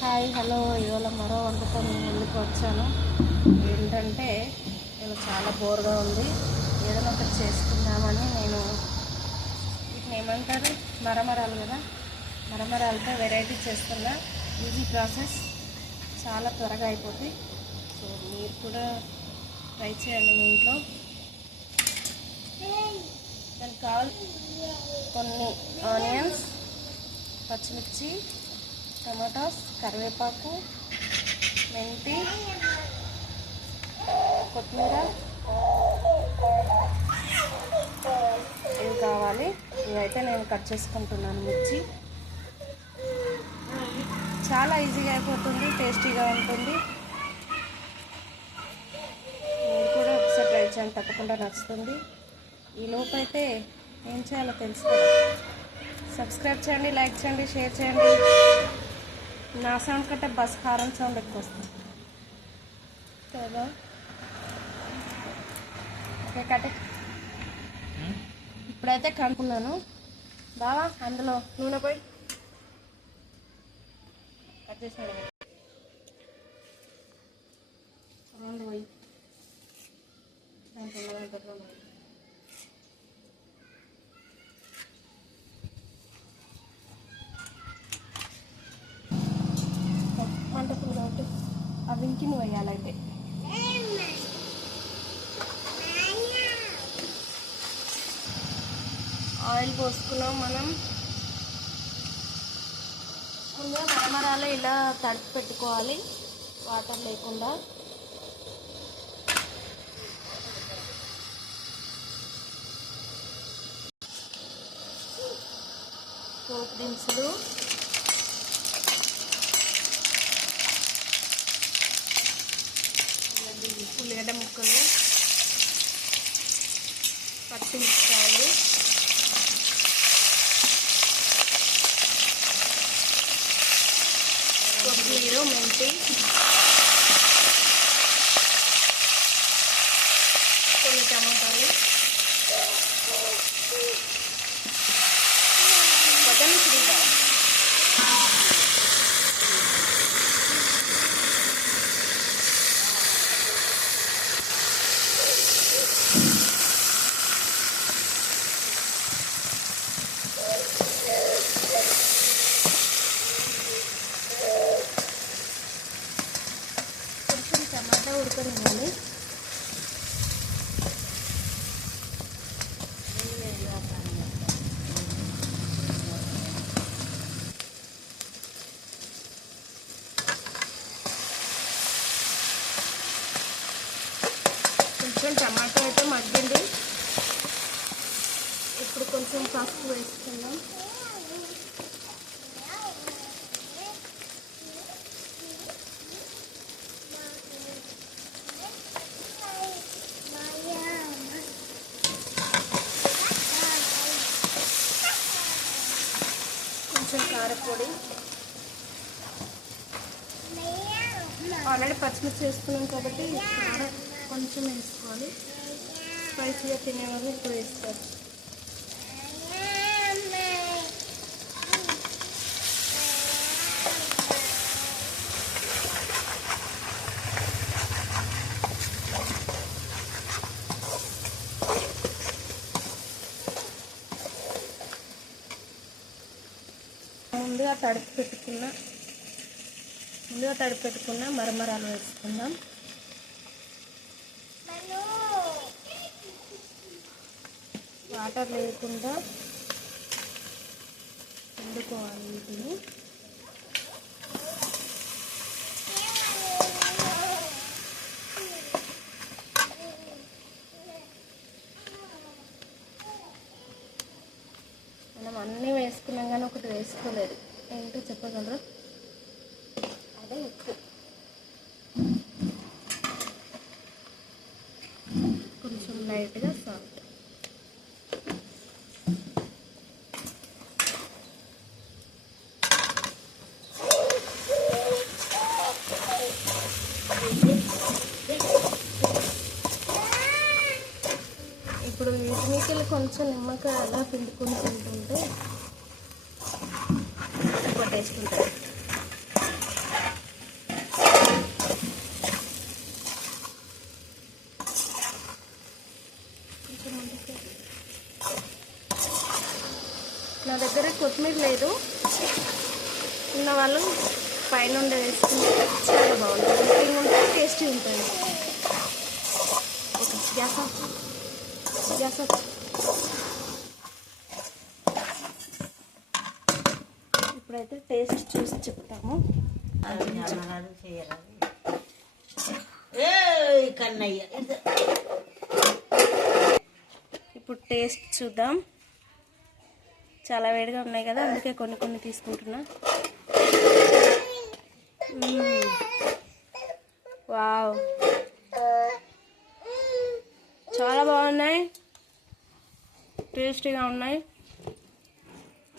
Hi hello, ఇవాళ మరో వంటతో నేను ముందుకు వచ్చాను. ఏంటంటే ఇవాళ చాలా బోర్గా ఉంది, ఏదైనా ఒకటి చేసుకుందామని నేను వీటిని ఏమంటారు మరమరాలు కదా, మరమరాలతో వెరైటీ చేస్తున్నా. ఈజీ ప్రాసెస్, చాలా త్వరగా అయిపోతుంది. సో మీరు కూడా ట్రై చేయండి మీ ఇంట్లో. దానికి కావాలి కొన్ని ఆనియన్స్, పచ్చిమిర్చి, టమాటాస్, కరివేపాకు, మెంతి, కొత్తిమీర ఇవి కావాలి. ఇవైతే నేను కట్ చేసుకుంటున్నాను. మిర్చి చాలా ఈజీగా అయిపోతుంది, టేస్టీగా ఉంటుంది. మీరు కూడా ఒకసారి ట్రై చేయండి, తప్పకుండా నచ్చుతుంది. ఈ లోపు అయితే ఏం చేయాలో తెలుసు కదా, సబ్స్క్రైబ్ చేయండి, లైక్ చేయండి, షేర్ చేయండి. నా సౌండ్ కంటే బస్ హారన్ సౌండ్ ఎక్కువ వస్తుంది కదా. Okay cut. ఇప్పుడైతే కనుక్కున్నాను బావా, అందులో నూనె పోయి కట్ చేసాడు పోయి మంటకు కాబట్టి అవి ఇంకి నువ్వు వేయాలైతే. ఆయిల్ పోసుకున్నాం మనం. ముందుగా మరమరాలు ఇలా తడిపి పెట్టుకోవాలి, వాటర్ లేకుండా. పోపు దినుసులు, ఉల్లిగడ్డ ముక్కలు, పచ్చిమిరపకాయలు, కొత్తిమీర, మెంతి, కొన్ని టమాటాలు, బదం చిరుగా, కొంచెం టమాటా ఉడకనివ్వాలి. కొంచెం టమాటా అయితే మగ్గింది. ఇప్పుడు కొంచెం పసుపు వేసుకుందాం. కొంచెం కారపొడి, ఆల్రెడీ పచ్చిమిర్చి వేసుకున్నాం కాబట్టి కారం కొంచెం వేసుకోవాలి. స్పైసీగా తినేవాళ్ళు ఇప్పుడు వేస్తారు. ముందుగా తడిపి పెట్టుకున్న మరమరాలు వేసుకుందాం. వాటర్ లేకుండా వండుకోవాలి వీటిని. మనం అన్నీ వేసుకున్నాం కానీ ఒకటి వేసుకోలేదు, ఏంటో చెప్పగలరా? అదే ఉప్పు. కొంచెం లైట్గా సాల్ట్. ఇప్పుడు వీటికి కొంచెం నిమ్మకాయ అలా పిండుకొని తింటుంటే టేస్ట్ ఉంటుంది. లేదు, ఉన్నవాళ్ళు పైన ఉండే వేసుకుంటే చాలా బాగుంటుంది. లుకింగ్ ఉంటుంది, టేస్టీ ఉంటుంది. Okay, gas off. ఇప్పుడైతే టేస్ట్ చూసి చెప్తాము. ఇప్పుడు టేస్ట్ చూద్దాం. చాలా వేడిగా ఉన్నాయి కదా, అందుకే కొన్ని తీసుకుంటున్నా. వావ్, చాలా బాగున్నాయి, టేస్టీగా ఉన్నాయి,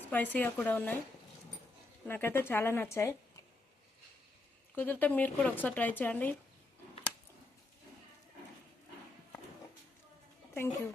స్పైసీగా కూడా ఉన్నాయి. నాకైతే చాలా నచ్చాయి. కుదిరితే మీరు కూడా ఒకసారి ట్రై చేయండి. Thank you.